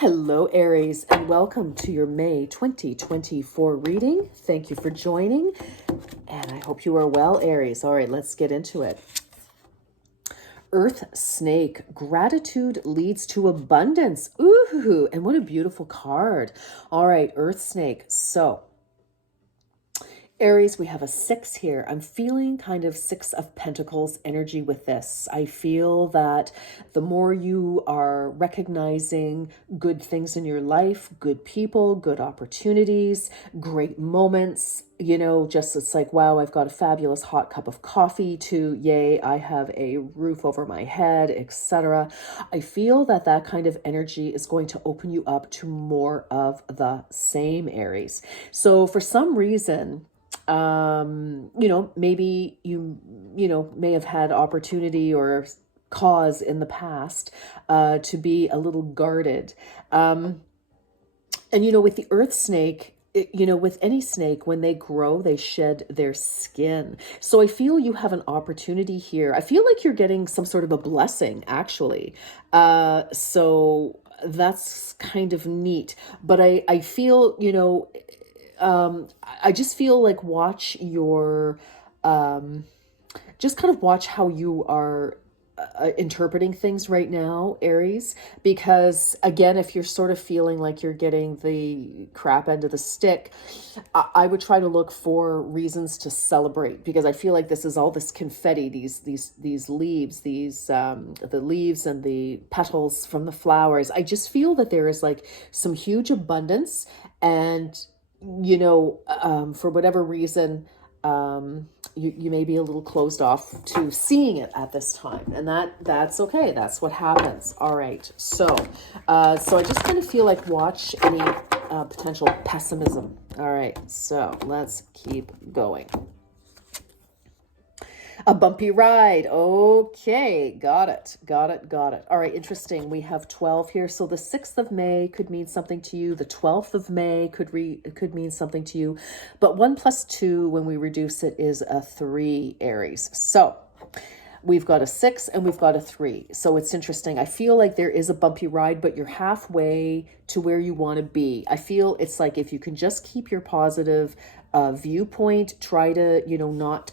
Hello, Aries, and welcome to your May 2024 reading. Thank you for joining, and I hope you are well, Aries. All right, let's get into it. Earth Snake, gratitude leads to abundance. Ooh, and what a beautiful card. All right, Earth Snake. So, Aries, we have a 6 here. I'm feeling kind of 6 of Pentacles energy with this. I feel that the more you are recognizing good things in your life, good people, good opportunities, great moments, just it's like, wow, I've got a fabulous hot cup of coffee, to yay, I have a roof over my head, etc. I feel that that kind of energy is going to open you up to more of the same, Aries. So for some reason, maybe you may have had opportunity or cause in the past to be a little guarded. With the earth snake, with any snake, when they grow, they shed their skin. So I feel you have an opportunity here. I feel like you're getting some sort of a blessing, actually. So that's kind of neat. But I feel, I just feel like watch your, just kind of watch how you are interpreting things right now, Aries, because again, if you're sort of feeling like you're getting the crap end of the stick, I would try to look for reasons to celebrate, because I feel like this is all this confetti, these leaves, the leaves and the petals from the flowers. I just feel that there is like some huge abundance, and for whatever reason, you may be a little closed off to seeing it at this time, and that's okay. That's what happens. All right. So I just kind of feel like watch any potential pessimism. All right. So let's keep going. A bumpy ride. Okay, got it. All right, interesting. We have 12 here. So the 6th of May could mean something to you. The 12th of May could mean something to you. But 1 plus 2, when we reduce it, is a 3, Aries. So we've got a 6 and we've got a 3. So it's interesting. I feel like there is a bumpy ride, but you're halfway to where you want to be. I feel it's like if you can just keep your positive viewpoint, try to, not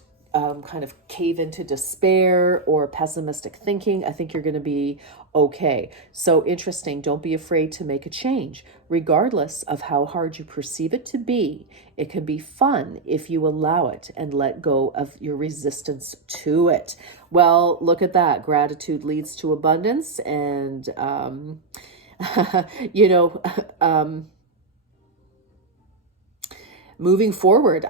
kind of cave into despair or pessimistic thinking, I think you're going to be okay. So interesting. Don't be afraid to make a change, regardless of how hard you perceive it to be. It can be fun if you allow it and let go of your resistance to it. Well, look at that. Gratitude leads to abundance, and moving forward,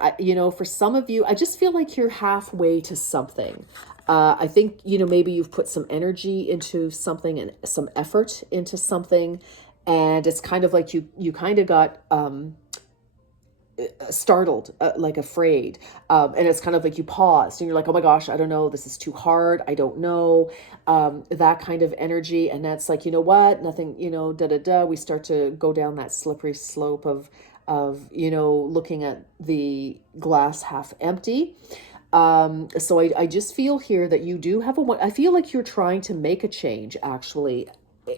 for some of you, I just feel like you're halfway to something. I think, maybe you've put some energy into something and some effort into something, and it's kind of like you kind of got startled, like afraid. And it's kind of like you paused and you're like, oh my gosh, I don't know. This is too hard. I don't know. That kind of energy. And that's like, you know what, nothing, we start to go down that slippery slope of looking at the glass half empty. So I just feel here that you do have I feel like you're trying to make a change, actually,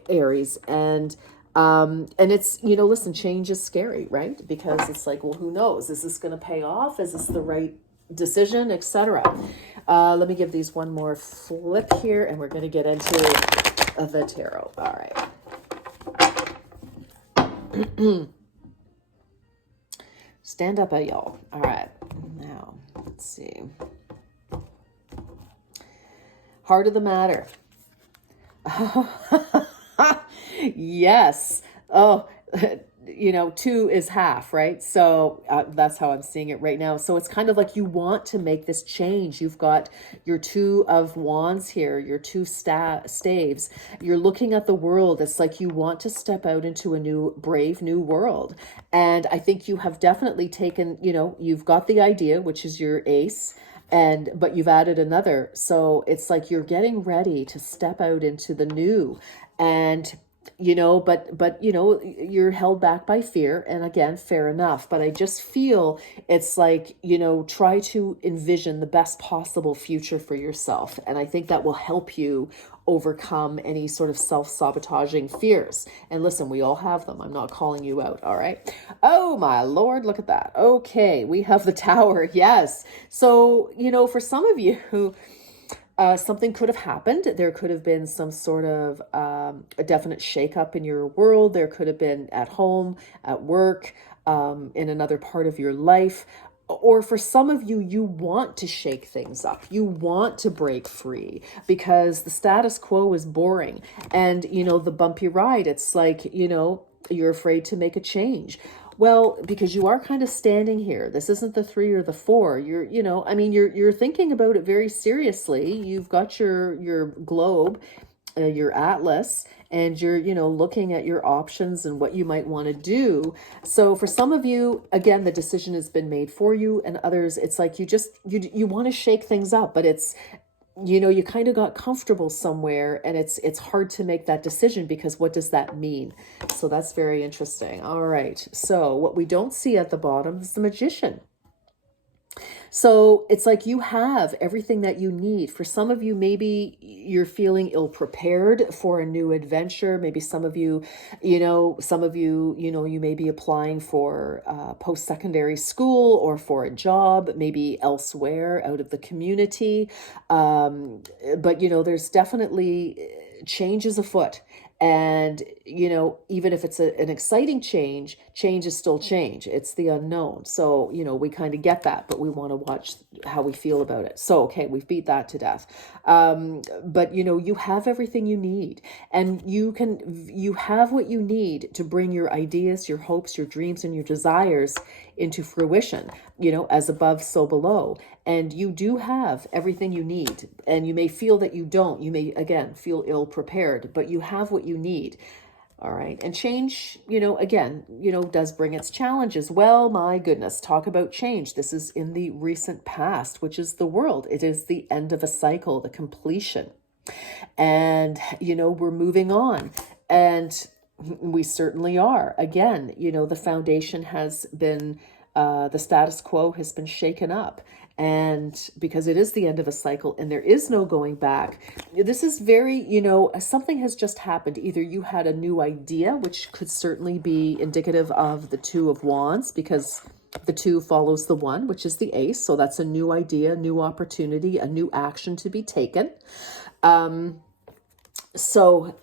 Aries. And it's, listen, change is scary, right? Because it's like, well, who knows? Is this going to pay off? Is this the right decision, etc.? Let me give these one more flip here, and we're going to get into the tarot. All right. Stand up, y'all. All right. Now, let's see. Heart of the matter. Yes. Oh, 2 is half, right? So that's how I'm seeing it right now. So it's kind of like you want to make this change. You've got your 2 of wands here, your 2 staves. You're looking at the world. It's like you want to step out into a brave new world. And I think you have definitely taken, you've got the idea, which is your ace, but you've added another. So it's like you're getting ready to step out into the new. And but you're held back by fear, and again, fair enough. But I just feel it's like, try to envision the best possible future for yourself, and I think that will help you overcome any sort of self-sabotaging fears. And listen, we all have them. I'm not calling you out, all right? Oh my Lord, look at that. Okay, we have the Tower, yes. So, for some of you, something could have happened. There could have been some sort of a definite shakeup in your world. There could have been at home, at work, in another part of your life. Or for some of you, you want to shake things up. You want to break free because the status quo is boring. And, the bumpy ride, it's like, you're afraid to make a change. Well, because you are kind of standing here. This isn't the 3 or the 4. You're thinking about it very seriously. You've got your globe, your atlas, and you're, looking at your options and what you might want to do. So for some of you, again, the decision has been made for you, and others, it's like you want to shake things up, but it's, you kind of got comfortable somewhere, and it's hard to make that decision because what does that mean? So that's very interesting. All right. So what we don't see at the bottom is the Magician. So it's like you have everything that you need. For some of you, maybe you're feeling ill prepared for a new adventure. Maybe some of you, you may be applying for post-secondary school or for a job, maybe elsewhere out of the community. But there's definitely changes afoot. And, even if it's an exciting change is still change. It's the unknown. So, we kind of get that, but we want to watch how we feel about it. So, okay, we've beat that to death. But, you have everything you need, and you have what you need to bring your ideas, your hopes, your dreams, and your desires into fruition, as above, so below. And you do have everything you need. And you may feel that you don't. You may, again, feel ill prepared, but you have what you need. All right. And change, again, does bring its challenges. Well, my goodness, talk about change. This is in the recent past, which is the world. It is the end of a cycle, the completion. And, we're moving on. And we certainly are. Again, the foundation has been, the status quo has been shaken up. And because it is the end of a cycle and there is no going back, this is very, something has just happened. Either you had a new idea, which could certainly be indicative of the 2 of Wands, because the 2 follows the 1, which is the Ace. So that's a new idea, new opportunity, a new action to be taken. So,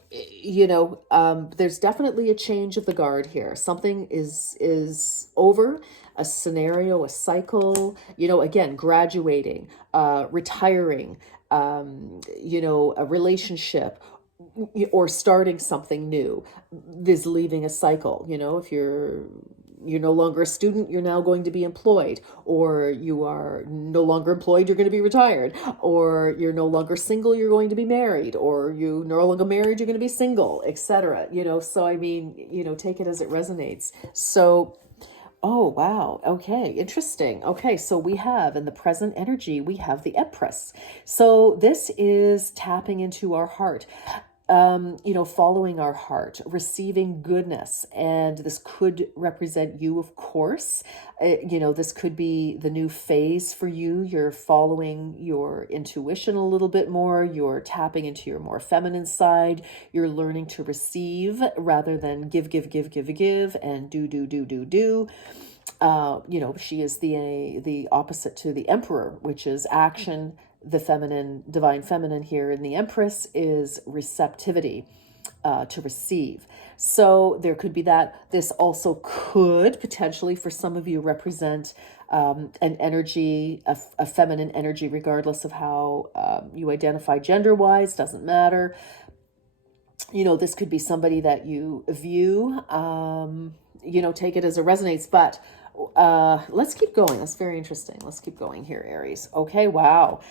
there's definitely a change of the guard here. Something is over, a scenario, a cycle, again, graduating, retiring, a relationship, or starting something new. Is leaving a cycle. If you're no longer a student, you're now going to be employed, or you are no longer employed, you're going to be retired, or you're no longer single, you're going to be married, or you no longer married, you're going to be single, etc. So take it as it resonates. So, oh, wow. Okay. Interesting. Okay. So we have in the present energy, we have the Empress. So this is tapping into our heart. Following our heart, receiving goodness. And this could represent you, of course. This could be the new phase for you. You're following your intuition a little bit more. You're tapping into your more feminine side. You're learning to receive rather than give, and do. She is the opposite to the Emperor, which is action. The feminine, divine feminine here in the Empress is receptivity, to receive. So there could be that. This also could potentially, for some of you, represent an energy, a feminine energy, regardless of how you identify gender-wise, doesn't matter. This could be somebody that you view, take it as it resonates, but let's keep going. That's very interesting. Let's keep going here, Aries. Okay, wow.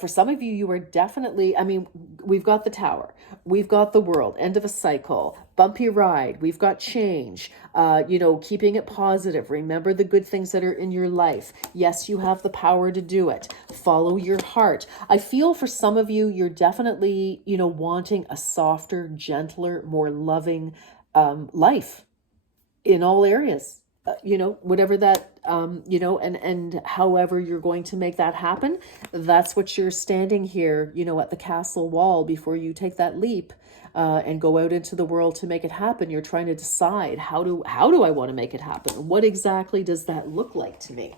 For some of you, you are definitely, we've got the Tower. We've got the world, end of a cycle, bumpy ride. We've got change, keeping it positive. Remember the good things that are in your life. Yes, you have the power to do it. Follow your heart. I feel for some of you, you're definitely, wanting a softer, gentler, more loving life in all areas. you know, whatever that, you know, and however you're going to make that happen, that's what you're standing here, you know, at the castle wall before you take that leap. And go out into the world to make it happen. You're trying to decide, how do I want to make it happen? What exactly does that look like to me?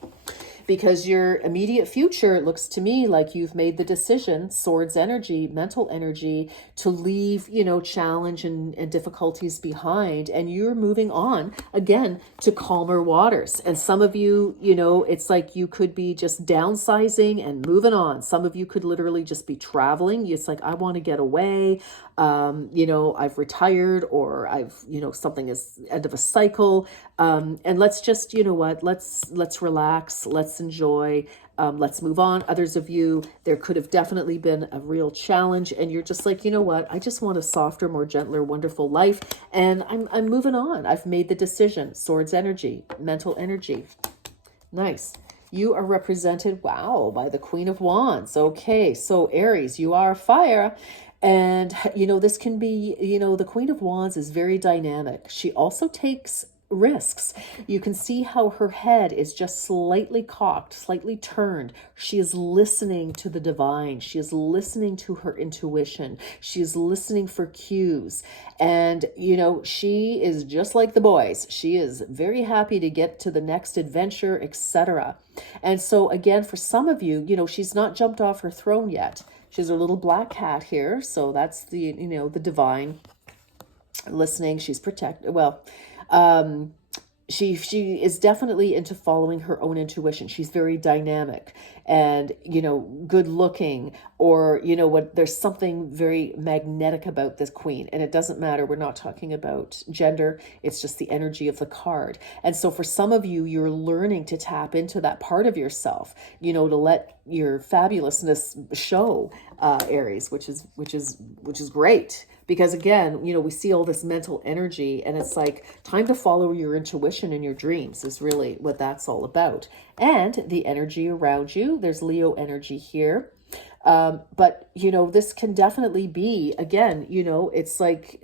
Because your immediate future, it looks to me like you've made the decision, swords energy, mental energy, to leave, you know, challenge and difficulties behind. And you're moving on again to calmer waters. And some of you, you know, it's like you could be just downsizing and moving on. Some of you could literally just be traveling. It's like, I want to get away. You know, I've retired, or I've, you know, something is end of a cycle. And let's just, you know what, let's relax, let's enjoy, let's move on. Others of you, there could have definitely been a real challenge, and you're just like, you know what, I just want a softer, more gentler, wonderful life, and I'm moving on. I've made the decision. Swords energy, mental energy. Nice. You are represented, wow, by the Queen of Wands. Okay, so Aries, you are fire. And, you know, this can be, you know, the Queen of Wands is very dynamic. She also takes risks. You can see how her head is just slightly cocked, slightly turned. She is listening to the divine. She is listening to her intuition. She is listening for cues. And, you know, she is just like the boys. She is very happy to get to the next adventure, etc. And so again, for some of you, you know, she's not jumped off her throne yet. She's a little black cat here. So that's the, you know, the divine listening. She's protected. Well, she is definitely into following her own intuition. She's very dynamic and, you know, good looking, or, you know what, there's something very magnetic about this queen. And it doesn't matter. We're not talking about gender. It's just the energy of the card. And so for some of you, you're learning to tap into that part of yourself, you know, to let your fabulousness show, Aries, which is great. Because again, you know, we see all this mental energy, and it's like time to follow your intuition and your dreams is really what that's all about. And the energy around you, there's Leo energy here. But, you know, this can definitely be, again, you know, it's like,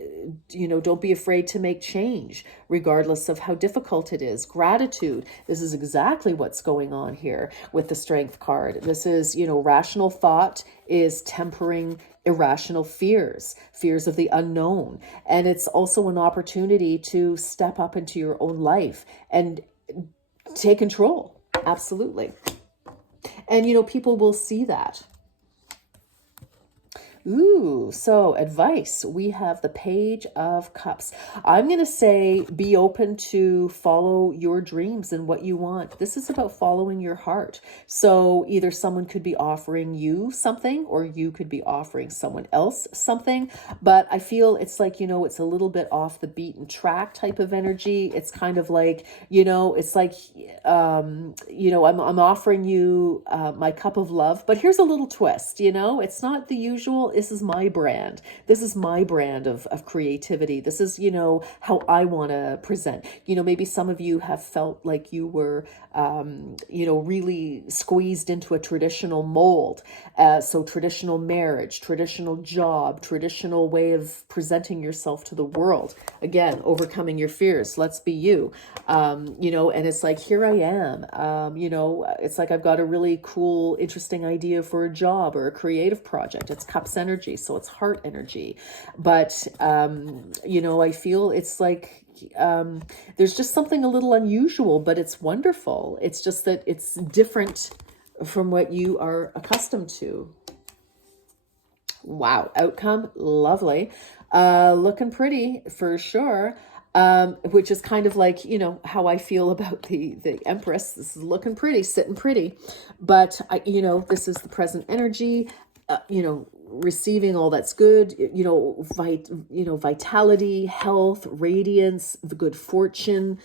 you know, don't be afraid to make change, regardless of how difficult it is. Gratitude. This is exactly what's going on here with the Strength card. This is, you know, rational thought is tempering irrational fears of the unknown. And it's also an opportunity to step up into your own life and take control. Absolutely. And, you know, people will see that. Ooh, so advice. We have the Page of Cups. I'm going to say be open to follow your dreams and what you want. This is about following your heart. So either someone could be offering you something, or you could be offering someone else something. But I feel it's like, you know, it's a little bit off the beaten track type of energy. It's kind of like, you know, it's like, you know, I'm offering you my cup of love, but here's a little twist, you know, it's not the usual. This is my brand. This is my brand of creativity. This is, you know, how I want to present. You know, maybe some of you have felt like you were, you know, really squeezed into a traditional mold. So traditional marriage, traditional job, traditional way of presenting yourself to the world. Again, overcoming your fears. Let's be you. You know, and it's like, here I am. You know, it's like I've got a really cool, interesting idea for a job or a creative project. It's Cups energy, so it's heart energy. But, you know, I feel it's like, there's just something a little unusual, but it's wonderful. It's just that it's different from what you are accustomed to. Wow. Outcome. Lovely. Looking pretty for sure. Which is kind of like, you know, how I feel about the Empress. This is looking pretty, sitting pretty, but you know, this is the present energy, you know, receiving all that's good, you know, vitality, health, radiance, the good fortune.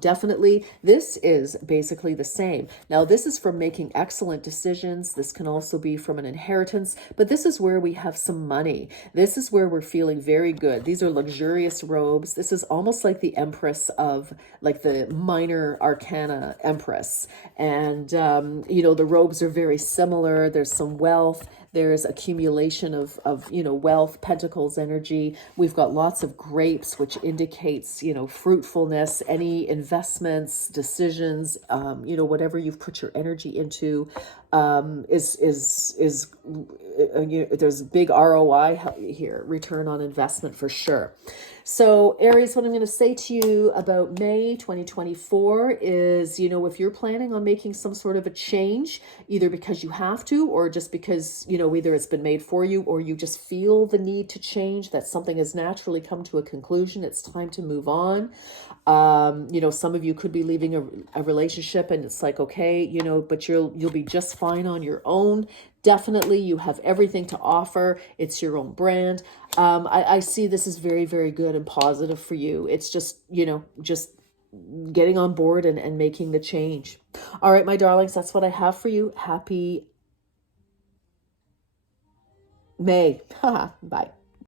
Definitely. This is basically the same. Now, this is from making excellent decisions. This can also be from an inheritance, but this is where we have some money. This is where we're feeling very good. These are luxurious robes. This is almost like the Empress of, like the minor arcana Empress. And, you know, the robes are very similar. There's some wealth. There's accumulation of, wealth, pentacles energy. We've got lots of grapes, which indicates, fruitfulness, any investments, decisions, whatever you've put your energy into, there's big ROI here, return on investment for sure. So Aries, what I'm going to say to you about May 2024 is, if you're planning on making some sort of a change, either because you have to, or just because, either it's been made for you, or you just feel the need to change, that something has naturally come to a conclusion, it's time to move on. Some of you could be leaving a relationship and it's like, okay, but you'll be just fine on your own. Definitely, you have everything to offer. It's your own brand. I see this is very, very good and positive for you. It's just, just getting on board and making the change. All right, my darlings, that's what I have for you. Happy May. Bye.